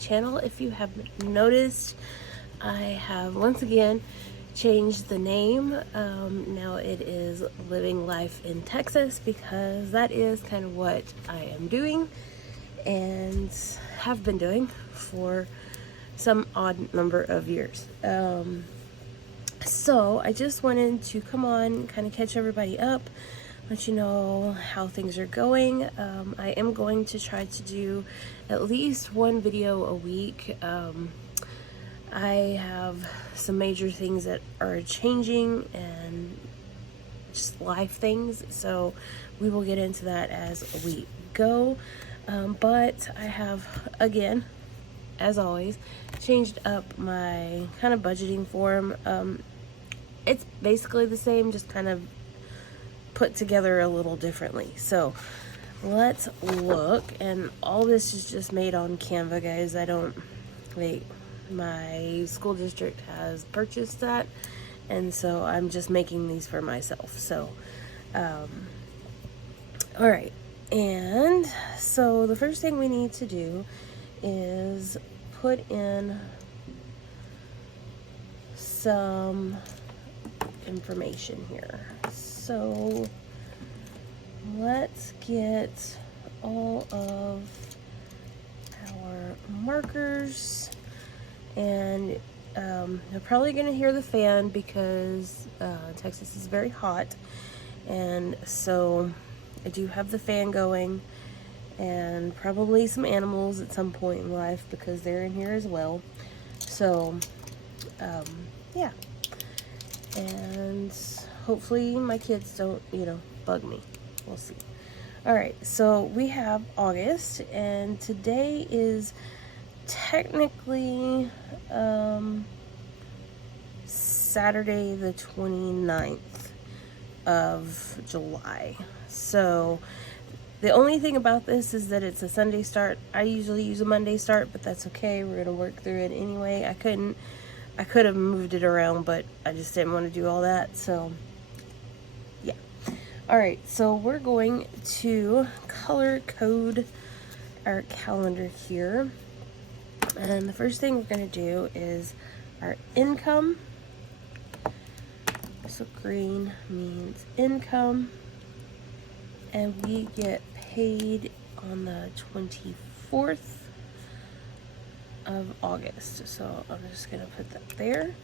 channel. If you haven't noticed, I have once again changed the name. Now it is Living Life in Texas, because that is kind of what I am doing and have been doing for some odd number of years. So I just wanted to come on, kind of catch everybody up, let you know how things are going. I am going to try to do at least one video a week. I have some major things that are changing and just life things, so we will get into that as we go. But I have, again, as always, changed up my kind of budgeting form. It's basically the same, just kind of put together a little differently. So let's look, and all this is just made on Canva, guys. My school district has purchased that, and so I'm just making these for myself. So all right, and so the first thing we need to do is put in some information here. So let's get all of our markers, and you're probably going to hear the fan because Texas is very hot, and so I do have the fan going, and probably some animals at some point in life because they're in here as well. So yeah, and hopefully my kids don't, bug me. We'll see. All right, so we have August, and today is technically Saturday the 29th of July. So the only thing about this is that it's a Sunday start. I usually use a Monday start, but that's okay. We're gonna work through it anyway. I could have moved it around, but I just didn't want to do all that. So yeah. All right, so we're going to color code our calendar here. And the first thing we're going to do is our income. So green means income, and we get paid on the 24th of August. So I'm just going to put that there,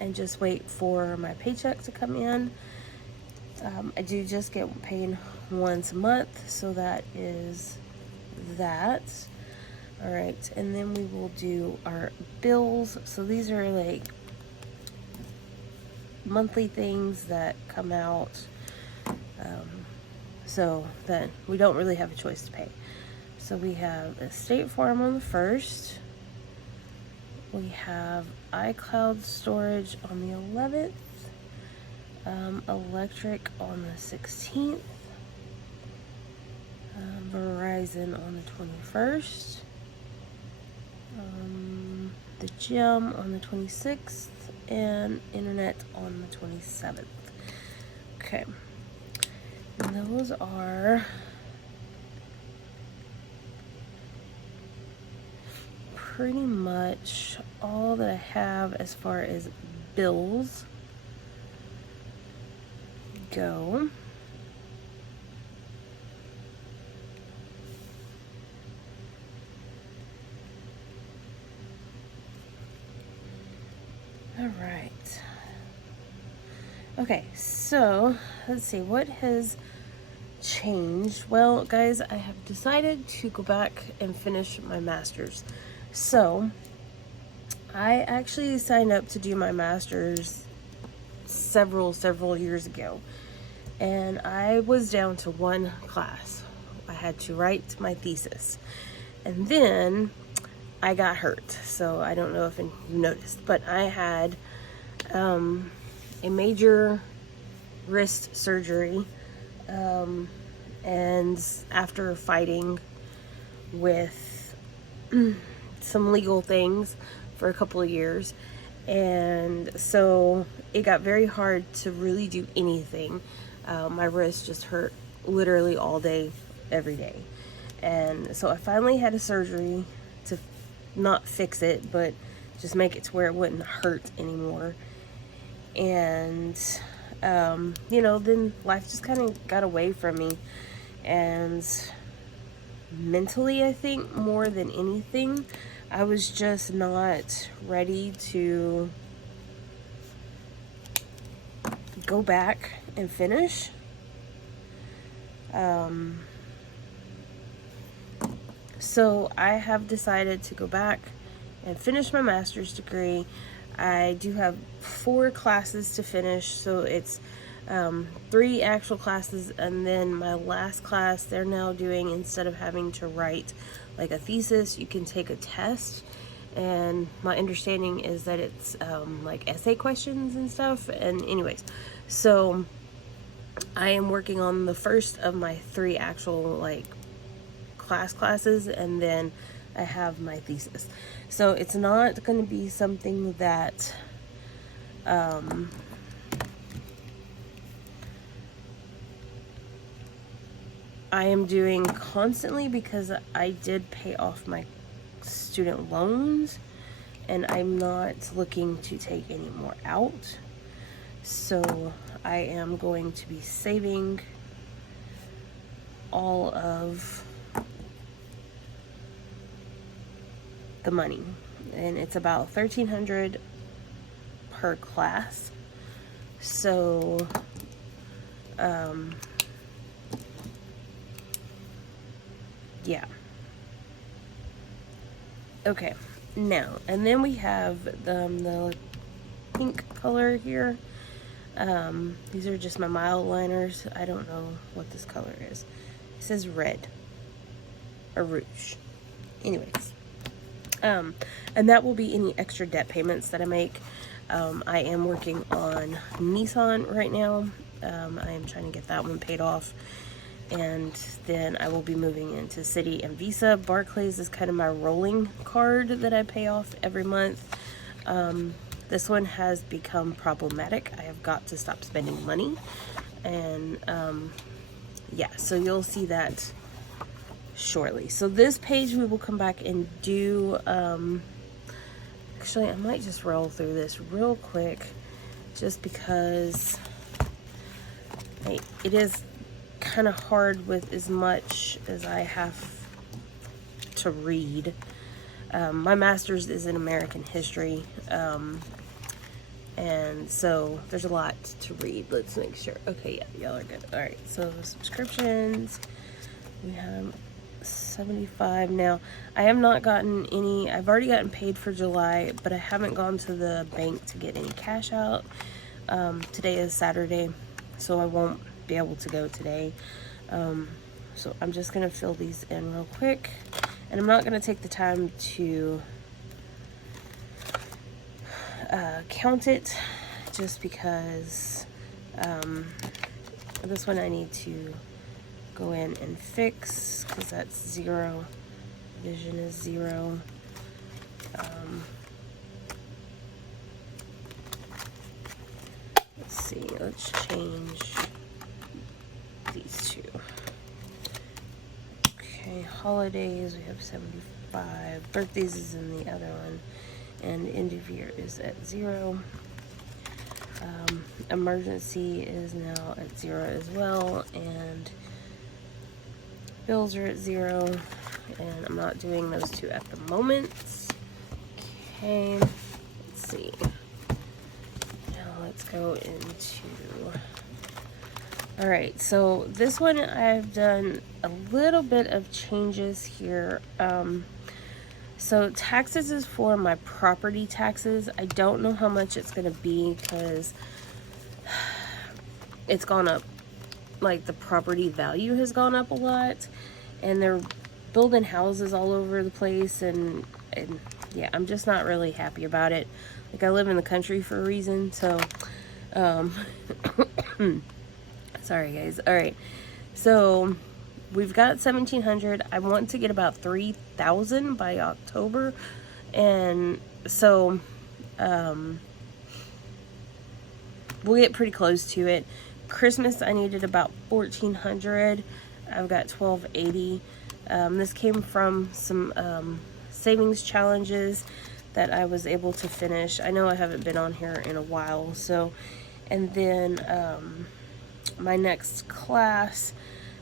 and just wait for my paycheck to come in. I do just get paid once a month, so that is that. All right, and then we will do our bills. So these are like monthly things that come out, so that we don't really have a choice to pay. So we have a State Farm on the 1st. We have iCloud storage on the 11th, electric on the 16th, Verizon on the 21st, the gym on the 26th, and internet on the 27th. Okay, and those are pretty much all that I have as far as bills go. All right. Okay, so let's see what has changed. Well, guys, I have decided to go back and finish my master's. So I actually signed up to do my master's several years ago, and I was down to one class. I had to write my thesis, and then I got hurt. So I don't know if you noticed, but I had a major wrist surgery, and after fighting with some legal things for a couple of years, and so it got very hard to really do anything. My wrist just hurt literally all day, every day. And so I finally had a surgery to not fix it, but just make it to where it wouldn't hurt anymore. And, you know, then life just kind of got away from me. And mentally, I think, more than anything, I was just not ready to go back and finish. So I have decided to go back and finish my master's degree. I do have 4 classes to finish, so it's 3 actual classes, and then my last class, they're now doing, instead of having to write like a thesis, you can take a test. And my understanding is that it's like essay questions and stuff. And anyways, so I am working on the first of my 3 actual like classes, and then I have my thesis. So it's not going to be something that I am doing constantly, because I did pay off my student loans and I'm not looking to take any more out. So I am going to be saving all of the money, and it's about $1,300 per class. So yeah. Okay, now, and then we have the pink color here. These are just my mild liners. I don't know what this color is. It says red or rouge. Anyways, and that will be any extra debt payments that I make. I am working on Nissan right now. I am trying to get that one paid off, and then I will be moving into Citi and Visa. Barclays is kind of my rolling card that I pay off every month. This one has become problematic. I have got to stop spending money, and yeah, so you'll see that shortly. So this page we will come back and do, actually I might just roll through this real quick, just because it is kind of hard with as much as I have to read. My master's is in American history, and so there's a lot to read. Let's make sure. Okay, yeah, y'all are good. All right, so subscriptions, we have 75. Now, I have not gotten any. I've already gotten paid for July, but I haven't gone to the bank to get any cash out. Today is Saturday, so I won't be able to go today. So I'm just gonna fill these in real quick, and I'm not gonna take the time to count it, just because this one I need to go in and fix, because that's 0. Vision is 0. Let's see, let's change these 2. Okay, holidays, we have 75. Birthdays is in the other one, and end of year is at 0. Emergency is now at 0 as well, and bills are at 0, and I'm not doing those 2 at the moment. Okay, let's see. Now let's go into, all right, so this one I've done a little bit of changes here. So taxes is for my property taxes. I don't know how much it's going to be, because it's gone up, like the property value has gone up a lot, and they're building houses all over the place, and yeah, I'm just not really happy about it. Like, I live in the country for a reason, so sorry guys. All right, so we've got 1,700. I want to get about 3,000 by October, and so we'll get pretty close to it. Christmas, I needed about 1,400. I've got 1,280. This came from some savings challenges that I was able to finish. I know I haven't been on here in a while, so, and then my next class,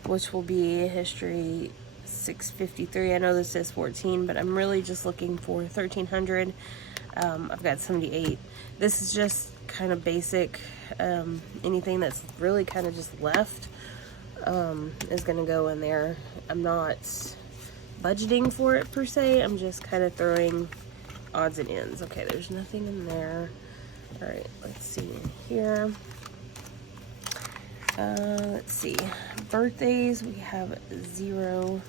which will be History 653. I know this says 14, but I'm really just looking for 1300. I've got 78. This is just kind of basic. Anything that's really kind of just left is going to go in there. I'm not budgeting for it per se. I'm just kind of throwing odds and ends. Okay, there's nothing in there. All right, let's see in here. Let's see. Birthdays, we have 0.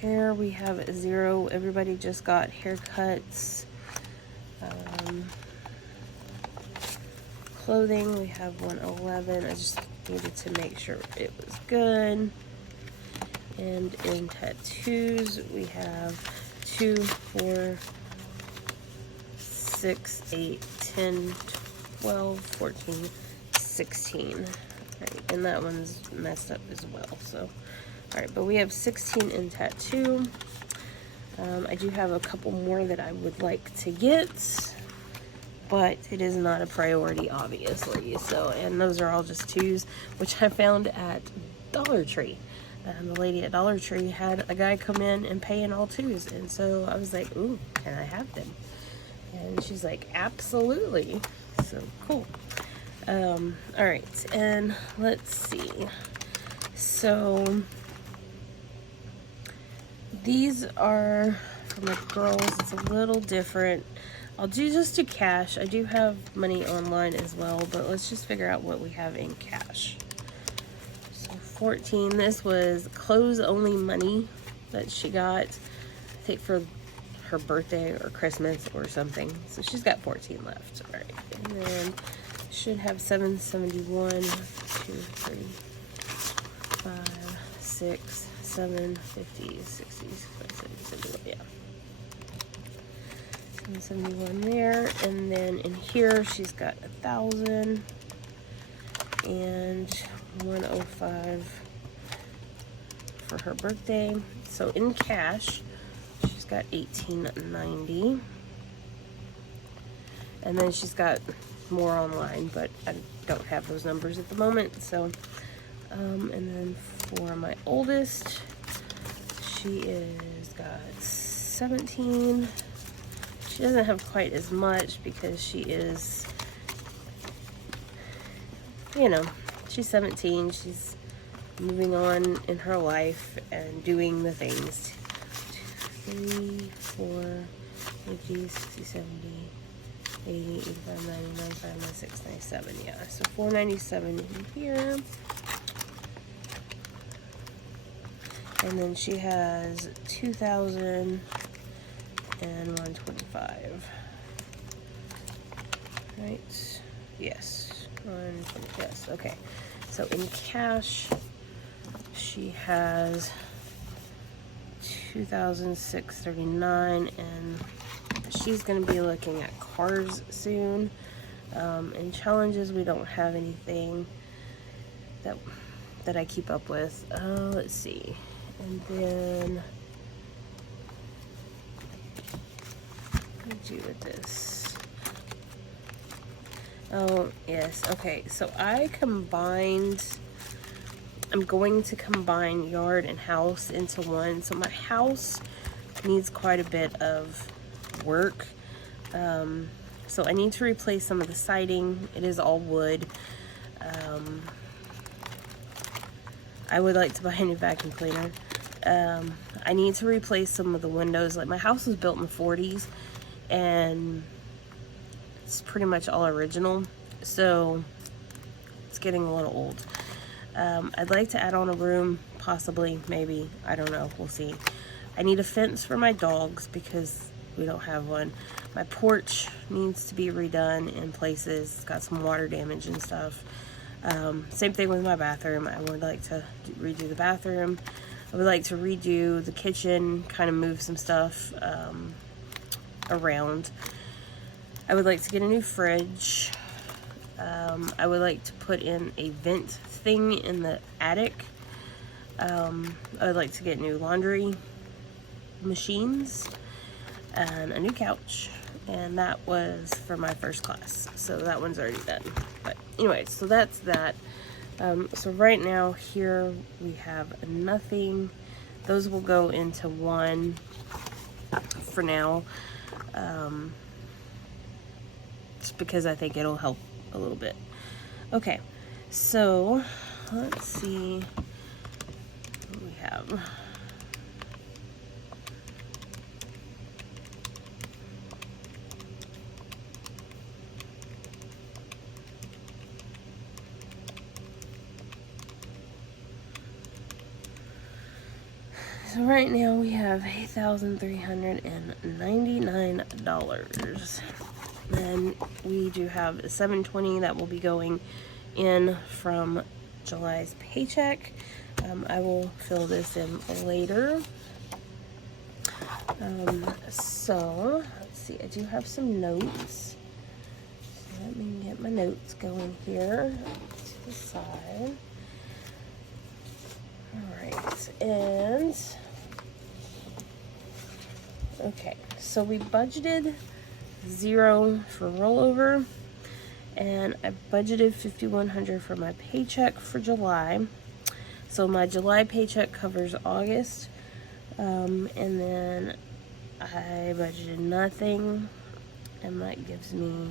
Hair, we have 0. Everybody just got haircuts. Clothing, we have 111. I just needed to make sure it was good. And in tattoos, we have 2, 4, 6, 8, 10, 12, 14, 16. Right, and that one's messed up as well. So, all right, but we have 16 in tattoo. I do have a couple more that I would like to get, but it is not a priority, obviously. So, and those are all just 2s, which I found at Dollar Tree. The lady at Dollar Tree had a guy come in and pay in all 2s, and so I was like, ooh, can I have them? And she's like, absolutely. So cool. All right, and let's see. So these are for my girls. It's a little different. I'll just do cash. I do have money online as well, but let's just figure out what we have in cash. So 14, this was clothes only money that she got, I think for her birthday or Christmas or something. So she's got 14 left. All right, and then should have 771, 2, 3, 5, 6, 7, 50, 60, 65, 71, yeah. 771 there, and then in here she's got 1,000 and 105 for her birthday. So in cash, she's got 1890, and then she's got more online, but I don't have those numbers at the moment. So and then for my oldest, she is got 17. She doesn't have quite as much because she is, you know, she's 17. She's moving on in her life and doing the things. 2, 3, 4, 50, 60, 70, 80, 85, 90, 95, 96, 97. Yeah, so 497 in here. And then she has 2,000 and 125. Right? Yes. 120. Yes. Okay. So in cash, she has 2,639, and she's going to be looking at cars soon. In challenges, we don't have anything that I keep up with. Let's see. And then what do I do with this? Oh, yes. Okay, so I'm going to combine yard and house into one. So my house needs quite a bit of work. So I need to replace some of the siding. It is all wood. I would like to buy a new vacuum cleaner. I need to replace some of the windows. Like, my house was built in the 40s, and it's pretty much all original, so it's getting a little old. I'd like to add on a room, possibly, maybe, I don't know, we'll see. I need a fence for my dogs because we don't have one. My porch needs to be redone in places. It's got some water damage and stuff. Same thing with my bathroom. I would like to redo the bathroom. I would like to redo the kitchen, kind of move some stuff around. I would like to get a new fridge. I would like to put in a vent thing in the attic. I'd like to get new laundry machines and a new couch, and that was for my first class, so that one's already done. But anyway, so that's that. So right now here we have nothing. Those will go into one for now, just because I think it'll help a little bit. Okay, so let's see what we have. So right now we have $8,399. Then we do have $720 that will be going in from July's paycheck. I will fill this in later. So let's see, I do have some notes. So let me get my notes going here to the side. Alright, and okay, so we budgeted 0 for rollover, and I budgeted $5,100 for my paycheck for July. So my July paycheck covers August, and then I budgeted nothing, and that gives me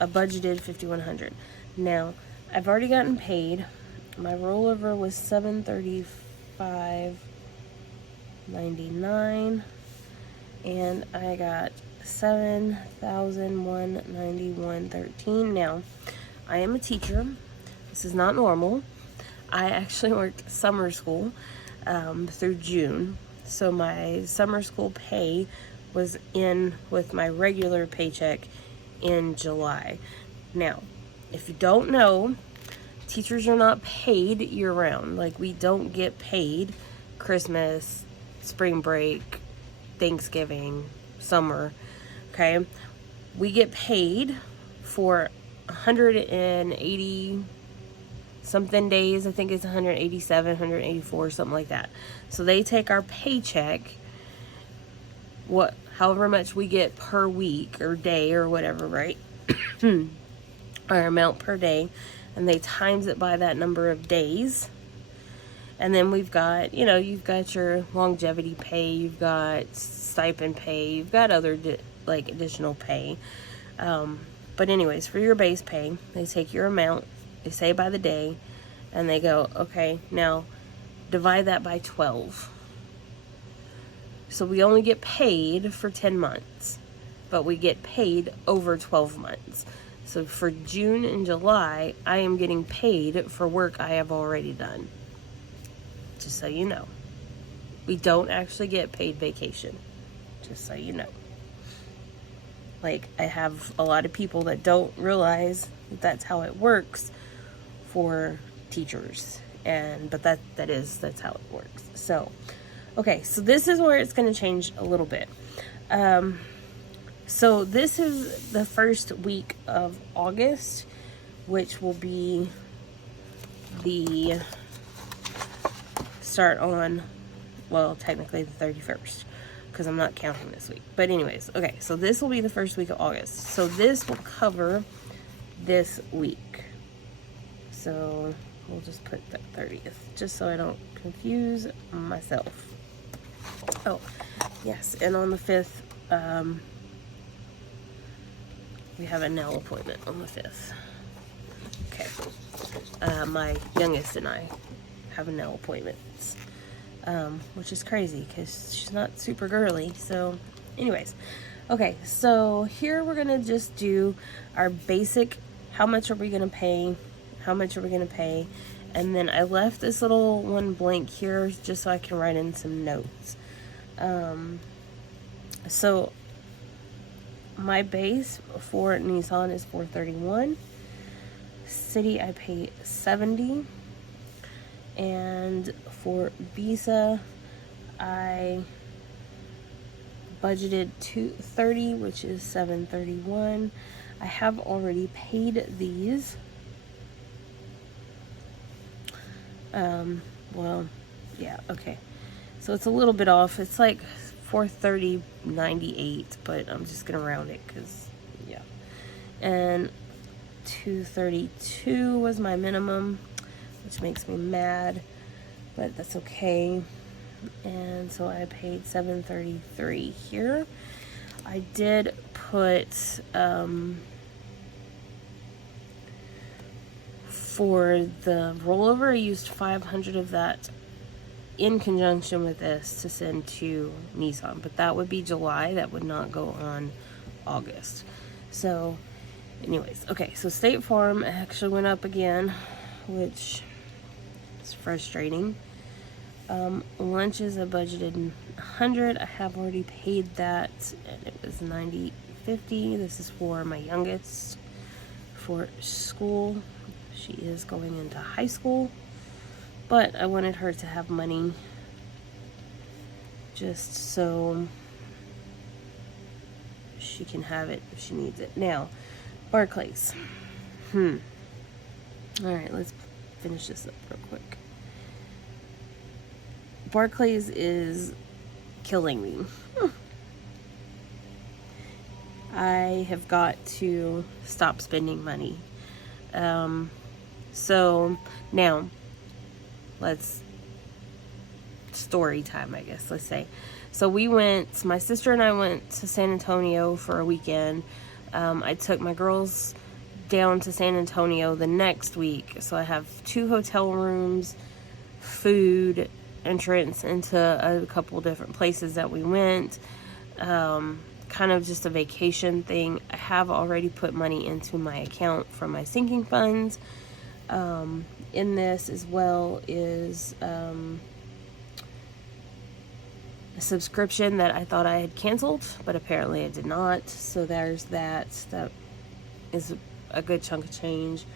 a budgeted $5,100. Now, I've already gotten paid. My rollover was $735.99, and I got $7,191.13. Now, I am a teacher. This is not normal. I actually worked summer school through June, so my summer school pay was in with my regular paycheck in July. Now, if you don't know, teachers are not paid year-round. Like, we don't get paid Christmas, spring break, Thanksgiving, summer, okay? We get paid for 180 something days. I think it's 187, 184, something like that. So they take our paycheck, however much we get per week or day or whatever, right? Our amount per day, and they times it by that number of days. And then we've got, you've got your longevity pay, you've got stipend pay, you've got other additional pay. But anyways, for your base pay, they take your amount, they say by the day, and they go, okay, now divide that by 12. So we only get paid for 10 months, but we get paid over 12 months. So for June and July, I am getting paid for work I have already done. Just so you know. We don't actually get paid vacation. Just so you know. Like, I have a lot of people that don't realize that that's how it works for teachers. But that's how it works. So, okay, so this is where it's going to change a little bit. So this is the first week of August, which will be the start on, well, technically the 31st, because I'm not counting this week. But anyways, okay, so this will be the first week of August. So this will cover this week. So we'll just put the 30th, just so I don't confuse myself. Oh, yes, and on the 5th, we have a nail appointment on the 5th. Okay. My youngest and I have a nail appointment, which is crazy because she's not super girly. So anyways, okay, so here we're gonna just do our basic, how much are we gonna pay, and then I left this little one blank here just so I can write in some notes. So my base for Nissan is $431. City, I pay $70. And for Visa, I budgeted $230, which is $731. I have already paid these. Well, yeah, okay. So it's a little bit off. It's like 430.98, but I'm just gonna round it because, yeah. And 232 was my minimum, which makes me mad, but that's okay. And so I paid $733 here. I did put for the rollover, I used 500 of that in conjunction with this to send to Nissan, but that would be July. That would not go on August. So anyways, okay, so State Farm actually went up again, which is frustrating. Lunches I budgeted 100. I have already paid that, and it was 90.50. This is for my youngest for school. She is going into high school, but I wanted her to have money just so she can have it if she needs it. Now, Barclays. All right, let's finish this up real quick. Barclays is killing me. I have got to stop spending money. So now story time, I guess, let's say. So my sister and I went to San Antonio for a weekend. I took my girls down to San Antonio the next week. So I have 2 hotel rooms, food, entrance into a couple different places that we went. Kind of just a vacation thing. I have already put money into my account from my sinking funds. In this as well is a subscription that I thought I had canceled, but apparently I did not. So there's that. That is a good chunk of change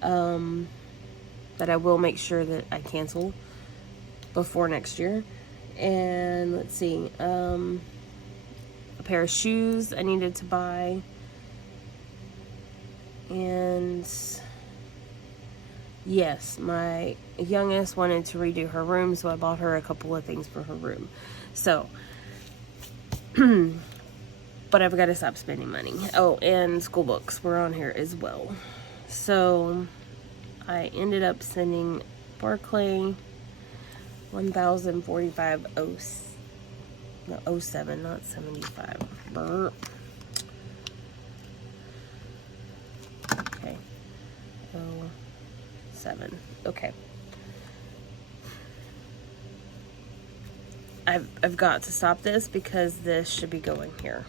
that I will make sure that I cancel before next year. And let's see, a pair of shoes I needed to buy, and yes, my youngest wanted to redo her room, so I bought her a couple of things for her room. So but I've got to stop spending money. Oh, and school books were on here as well. So I ended up sending Barclay 1,045.07, not 75. Burp. Okay. 07. Okay. I've got to stop this because this should be going here.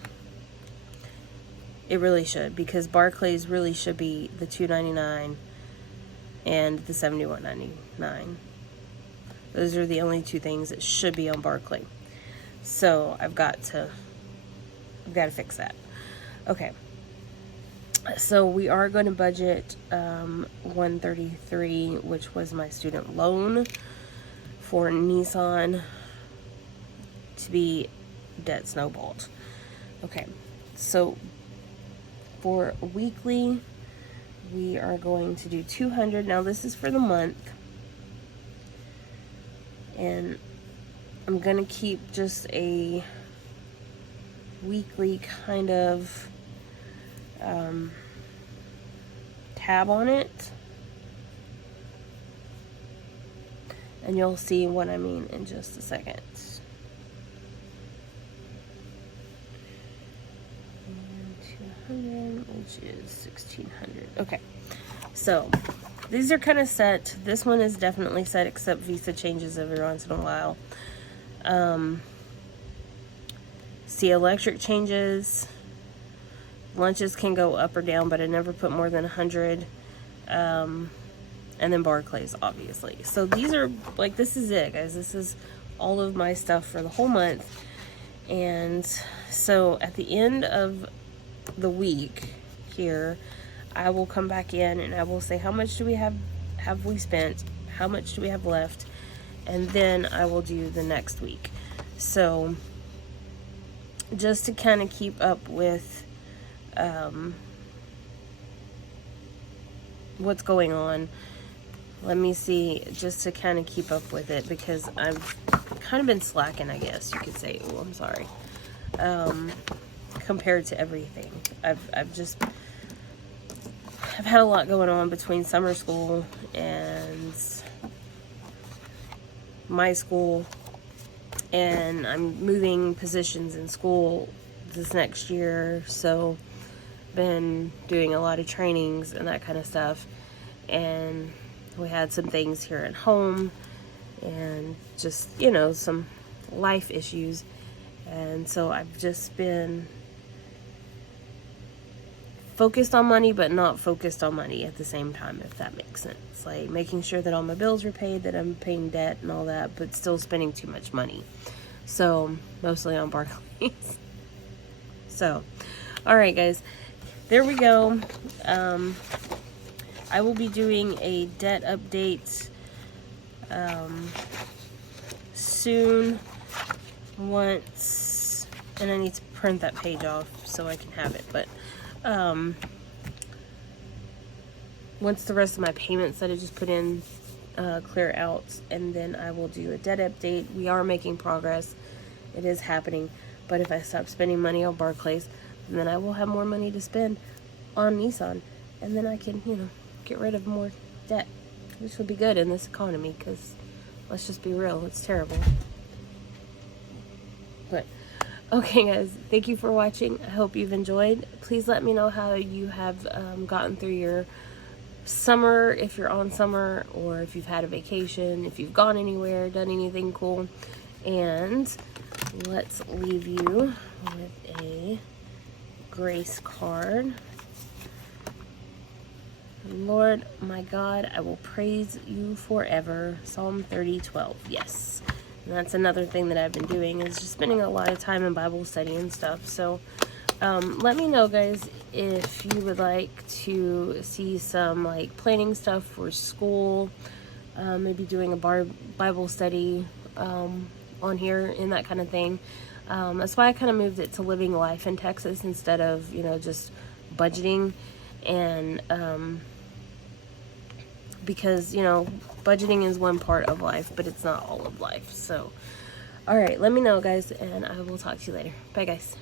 It really should, because Barclays really should be the $299 and the $71.99. Those are the only 2 things that should be on Barclay. So I've got to fix that. Okay. So we are going to budget $133, which was my student loan for Nissan, to be debt snowballed. Okay. So for weekly, we are going to do 200. Now this is for the month. And I'm going to keep just a weekly kind of tab on it. And you'll see what I mean in just a second. And 200, which is 1,600. Okay. So these are kind of set. This one is definitely set, except Visa changes every once in a while. See, electric changes. Lunches can go up or down, but I never put more than 100. And then Barclays, obviously. So these are, like, this is it, guys. This is all of my stuff for the whole month. And so at the end of the week here, I will come back in and I will say, how much do we have we spent? How much do we have left? And then I will do the next week. So just to kind of keep up with what's going on let me see, just to kind of keep up with it, because I've kind of been slacking, I guess you could say. Oh, I'm sorry. Compared to everything. I've had a lot going on between summer school and my school, and I'm moving positions in school this next year, so been doing a lot of trainings and that kind of stuff, and we had some things here at home and just, you know, some life issues, and so I've just been focused on money but not focused on money at the same time, if that makes sense. Like making sure that all my bills are paid, that I'm paying debt and all that, but still spending too much money. So mostly on Barclays. So alright guys, there we go. I will be doing a debt update soon, once, and I need to print that page off so I can have it, but once the rest of my payments that I just put in clear out, and then I will do a debt update. We are making progress. It is happening, but if I stop spending money on Barclays, then I will have more money to spend on Nissan, and then I can, you know, get rid of more debt, which will be good in this economy, because let's just be real, it's terrible. But okay guys, thank you for watching. I hope you've enjoyed. Please let me know how you have gotten through your summer, if you're on summer, or if you've had a vacation, if you've gone anywhere, done anything cool. And let's leave you with a grace card. Lord my God, I will praise you forever. Psalm 30:12. Yes. And that's another thing that I've been doing, is just spending a lot of time in Bible study and stuff. So let me know guys if you would like to see some like planning stuff for school, maybe doing a Bible study on here and that kind of thing. That's why I kind of moved it to living life in Texas instead of, you know, just budgeting. And because, you know, budgeting is one part of life, but it's not all of life. So, all right, let me know guys, and I will talk to you later. Bye guys.